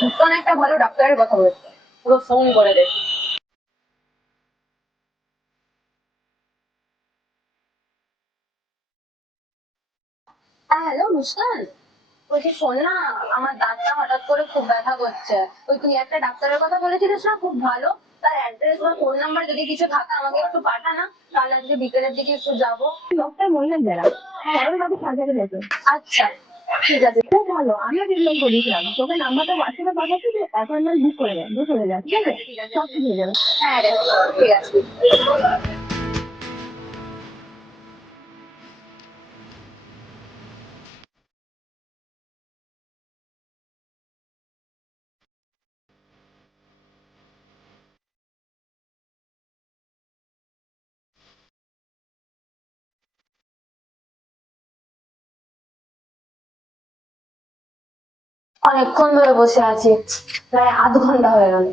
মুস্কান একটা ভালো ডাক্তারের কথা বলেছে। পুরো ফোন করে দে হ্যাঁ হ্যালো মুস্কান? বলছি শোন না আমার দাঁতটা হঠাৎ করে খুব ব্যথা করছে। ওই তুই একটা ডাক্তারের কথা বলেছিলিস না? খুব ভালো। তার অ্যাড্রেস বা ফোন নাম্বার যদি কিছু থাকে আমাকে একটু পাঠা না তাহলে আজকে বিকেলের দিকে একটু যাব। ডক্টর বললেন যারা সরল বাবু সাজাতে আচ্ছা। ঠিক আছে খুব ভালো। আমিও ট্রিটমেন্ট করেছিলাম তোকে নাম্বারটা হোয়াটসঅ্যাপে পাঠাচ্ছি অ্যাপয়েন্টমেন্ট বুক করে দেন চলে যা ঠিক আছে? ঠিক আছে সব ঠিক হয়ে যাবে। হ্যাঁ ঠিক আছে। অনেকক্ষণ ধরে বসে আছি। প্রায় আধ ঘণ্টা হয়ে গেল।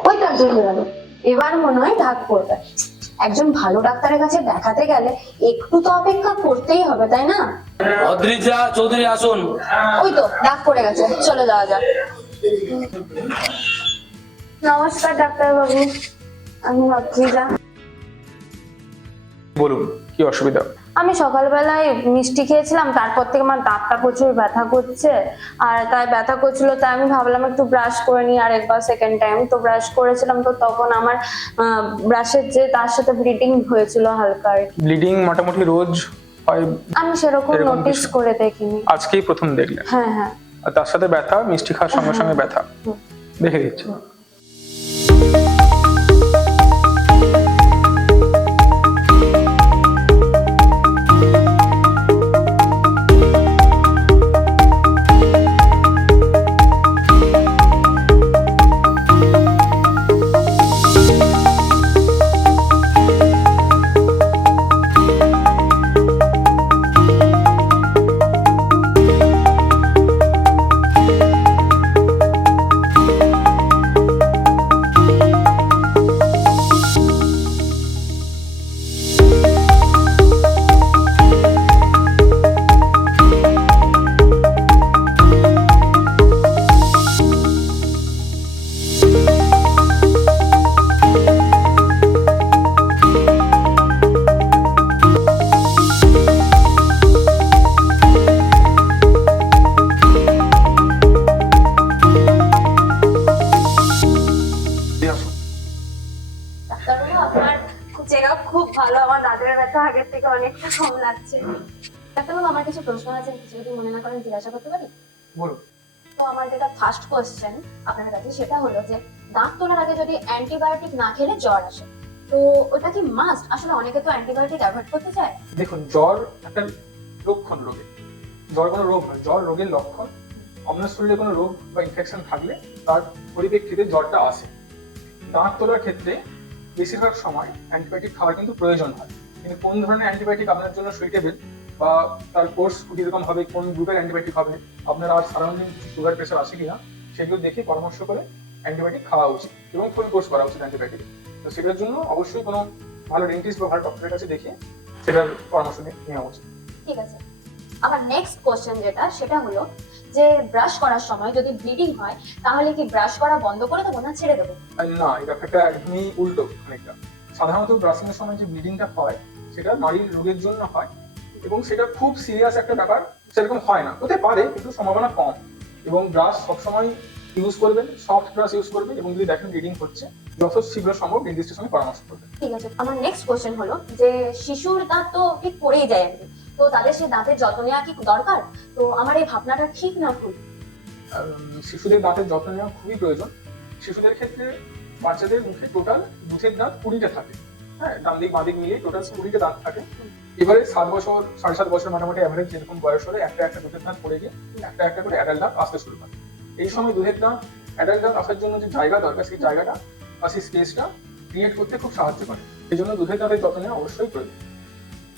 ওই তো একজন হয়ে গেল এবার মনে হয় ডাক পড়বে। একজন ভালো ডাক্তারের কাছে দেখাতে গেলে একটু তো অপেক্ষা করতেই হবে তাই না? অদ্রিজা চৌধুরী আসুন। ওই তো ডাক পড়ে গেছে। চলে যাওয়া যাক। নমস্কার ডাক্তার বাবু আমি অদ্রিজা বলুন কি অসুবিধা? আমি সকালবেলায় মিষ্টি খেয়েছিলাম তারপর থেকে আমার দাঁতটা প্রচুর ব্যথা করছে। আর তাই ব্যথা করছিল তাই আমি ভাবলাম একটু ব্রাশ করে নিই আর একবার সেকেন্ড টাইম তো ব্রাশ করেছিলাম তো তখন আমার ব্রাশের যে তার সাথে ব্লিডিং হয়েছিল হালকা আর কি। ব্লিডিং মোটামুটি রোজ হয় আমি সেরকম নোটিস করে দেখিনি। আজকেই প্রথম দেখলেন? হ্যাঁ হ্যাঁ। আর তার সাথে ব্যথা মিষ্টি খাওয়ার সঙ্গে সঙ্গে ব্যথা? দেখে দিচ্ছি। চেক আপ খুব ভালো আমার দাঁতের ব্যথা আগের থেকে অনেকটা কম লাগছে। ডাক্তারবাবু আমার কিছু প্রশ্ন আছে কিছু যদি মনে না করেন জিজ্ঞাসা করতে পারি? বলুন। তো আমার যেটা ফার্স্ট কোশ্চেন আপনার কাছে সেটা হলো যে দাঁত তোলার আগে যদি অ্যান্টিবায়োটিক না খেলে জ্বর আসে তো ওটা কি মাস্ট আসলে অনেকে তো অ্যান্টিবায়োটিক অ্যাভয়েড করতে চায়। দেখুন জ্বর একটা লক্ষণ রোগের। জ্বর কোনো রোগ নয় জ্বর রোগের লক্ষণ। আপনার শরীরে কোনো রোগ বা ইনফেকশন থাকলে তার পরিপ্রেক্ষিতে জ্বরটা আসে। দাঁত তোলার ক্ষেত্রে বেশিরভাগ সময় অ্যান্টিবায়োটিক খাওয়ার কিন্তু প্রয়োজন হয়। কিন্তু কোন ধরনের অ্যান্টিবায়োটিক আপনার জন্য সুইটেবল বা তার কোর্স কীরকম হবে, কোন গ্রুপের অ্যান্টিবায়োটিক হবে, আপনার আর সারাউন্ডিং সুগার প্রেশার আছে কিনা, সেগুলো দেখে পরামর্শ করে অ্যান্টিবায়োটিক খাওয়া উচিত এবং ফুল কোর্স করা উচিত অ্যান্টিবায়োটিক তো সেটার জন্য অবশ্যই কোনো ভালো ডেন্টিস্ট বা ভালো ডক্টরের কাছে দেখে সেটার পরামর্শ নেওয়া উচিত। ঠিক আছে। আমার নেক্সট কোশ্চেন যেটা সেটা হলো যে ব্রাশ করার সময় যদি ব্লিডিং হয় তাহলে কি ব্রাশ করা বন্ধ করে দেবো না ছেড়ে দেবো? না এই ব্যাপারটা একদমই উল্টো অনেকটা সাধারণত ব্রাশিং এর সময় যে ব্লিডিংটা হয় সেটা নারীর রোগের জন্য হয় এবং সেটা খুব সিরিয়াস একটা ব্যাপার সেরকম হয় না। হতে পারে কিন্তু সম্ভাবনা কম। এবং ব্রাশ সবসময় ইউজ করবেন সফট ব্রাশ ইউজ করবেন এবং যদি দেখেন ব্লিডিং হচ্ছে যত শীঘ্র সম্ভব ডেন্টিস্টের সঙ্গে পরামর্শ করবেন। ঠিক আছে আমার নেক্সট কোশ্চেন হলো যে শিশুর দাঁত তো ঠিক পড়েই যায় আর কি তো তাদের সে দাঁতের যত্ন নেওয়া কি দরকার? তো আমার এই ভাবনাটা ঠিক না ভুল? শিশুদের দাঁতের যত্ন নেওয়া খুবই প্রয়োজন। শিশুদের ক্ষেত্রে বাচ্চাদের মুখে টোটাল দুধের দাঁত কুড়িটা থাকে। হ্যাঁ ডান দিক, বাঁ দিক মিলিয়ে টোটাল কুড়িটা দাঁত থাকে। এবারে সাত বছর, সাড়ে সাত বছর মোটামুটি অ্যাভারেজ যেরকম বয়স হলে, একটা একটা দুধের দাঁত পড়ে গিয়ে একটা একটা করে অ্যাডাল্ট দাঁত আসতে শুরু করে। এই সময় দুধের দাঁত অ্যাডাল্ট দাঁত আসার জন্য যে জায়গা দরকার, সেই জায়গাটা বা সেই স্পেসটা ক্রিয়েট করতে খুব সাহায্য করে। এই জন্য দুধের দাঁতের যত্ন নেওয়া অবশ্যই প্রয়োজন।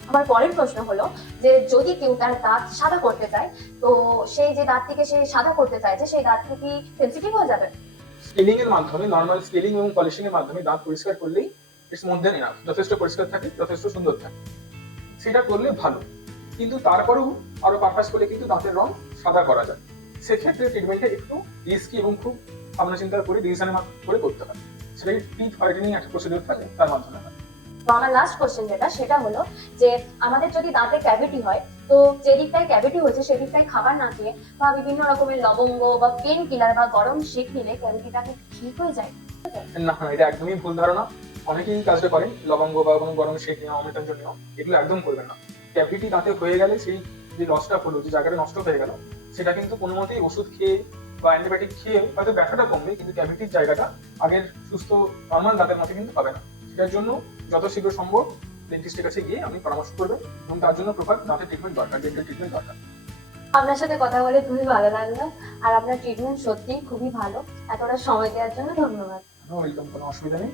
আমার পরের প্রশ্ন হলো যে যদি কেউ তার দাঁত সাদা করতে চায়, তো সেই যে দাঁতটিকে সে সাদা করতে চাইছে সেই দাঁতটি কি সেন্সিটিভ হয়ে যাবে। স্কেলিং এর মাধ্যমে নর্মাল স্কেলিং এবং পলিশিং এর মাধ্যমে দাঁত পরিষ্কার করলেই ইটস মোর দেন এনাফ যথেষ্ট পরিষ্কার থাকে, যথেষ্ট সুন্দর থাকে। সেটা করলে ভালো। কিন্তু তারপরেও আরও পারপাস করে কিন্তু দাঁতের রং সাদা করা যায়। সেক্ষেত্রে ট্রিটমেন্টটা একটু রিস্কি এবং খুব ভাবনা চিন্তা করে ডিসিশনের করে করতে হয়। সেটাকে টিথ হোয়াইটেনিং একটা প্রসিডিউর থাকে, তার মাধ্যমে হয়। তো আমার লাস্ট কোশ্চেন যেটা, সেটা হলো যে আমাদের যদি দাঁতে ক্যাভিটি হয়, তো যে দিকটায় ক্যাভিটি হয়েছে সেদিকটায় খাবার না খেয়ে বা বিভিন্ন রকমের লবঙ্গ বা পেন কিলার বা গরম শেক নিলে ক্যাভিটিটাকে ঠিক হয়ে যায়? না এটা একদমই ভুল ধারণা। অনেকেই কাজটা করেন, লবঙ্গ বা কোনো গরম শেক নেওয়া অমৃতাঞ্জন নেওয়া এগুলো একদম করবেন না। ক্যাভিটি দাঁতে হয়ে গেলে সেই যে লসটা হলো, যে জায়গাটা নষ্ট হয়ে গেল, সেটা কিন্তু কোনো মতেই ওষুধ খেয়ে বা অ্যান্টিবায়োটিক খেয়ে হয়তো ব্যথাটা কমবে, কিন্তু ক্যাভিটির জায়গাটা আগের সুস্থ নর্মাল দাঁতের মতো কিন্তু পাবে না। সেটার জন্য যত শীঘ্র সম্ভব ডেন্টিস্টের কাছে গিয়ে আপনি পরামর্শ করবেন এবং তার জন্য প্রপার দাঁতের ট্রিটমেন্ট দরকার ডেন্টাল ট্রিটমেন্ট দরকার। আপনার সাথে কথা বলে খুবই ভালো লাগল আর আপনার ট্রিটমেন্ট সত্যিই খুবই ভালো। এতটা সময় দেওয়ার জন্য ধন্যবাদ। ওয়েলকাম কোনো অসুবিধা নেই।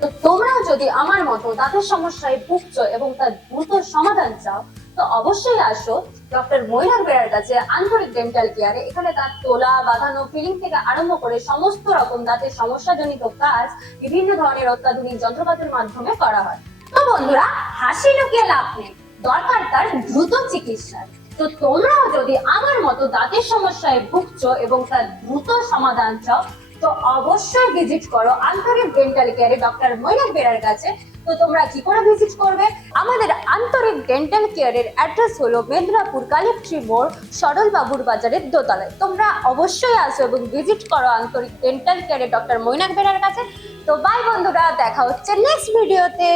তো তোমরাও যদি আমার মতো দাঁতের সমস্যায় ভুগছো এবং তার দ্রুত সমাধান চাও তো অবশ্যই আসো। ডক্টর মৈনাক বেড়ার কাছে আন্তরিক ডেন্টাল কেয়ারে এখানে দাঁত তোলা, বাঁধানো ফিলিং থেকে আরম্ভ করে সমস্ত রকম দাঁতের সমস্যাজনিত কাজ, বিভিন্ন ধরনের অত্যাধুনিক যন্ত্রপাতির মাধ্যমে করা হয়। তো বন্ধুরা, হাসি লুকিয়ে লাভ নেই। দরকার তার দ্রুত চিকিৎসা তো তোমরাও যদি আমার মতো দাঁতের সমস্যায় ভুগছো এবং তার দ্রুত সমাধান চাও, তো অবশ্যই ভিজিট করো আন্তরিক ডেন্টাল কেয়ারে ডক্টর মৈনাক বেরার কাছে। তো তোমরা কি করে ভিজিট করবে? আমাদের আন্তরিক ডেন্টাল কেয়ারের অ্যাড্রেস হলো মেদিনীপুর কালেক্ট্রি মোড়, সরলবাবুর বাজারের দোতলায়। তোমরা অবশ্যই আসো এবং ভিজিট করো আন্তরিক ডেন্টাল কেয়ারে ডক্টর মৈনাক বেড়ার কাছে। তো বাই বন্ধুরা, দেখা হচ্ছে নেক্সট ভিডিওতে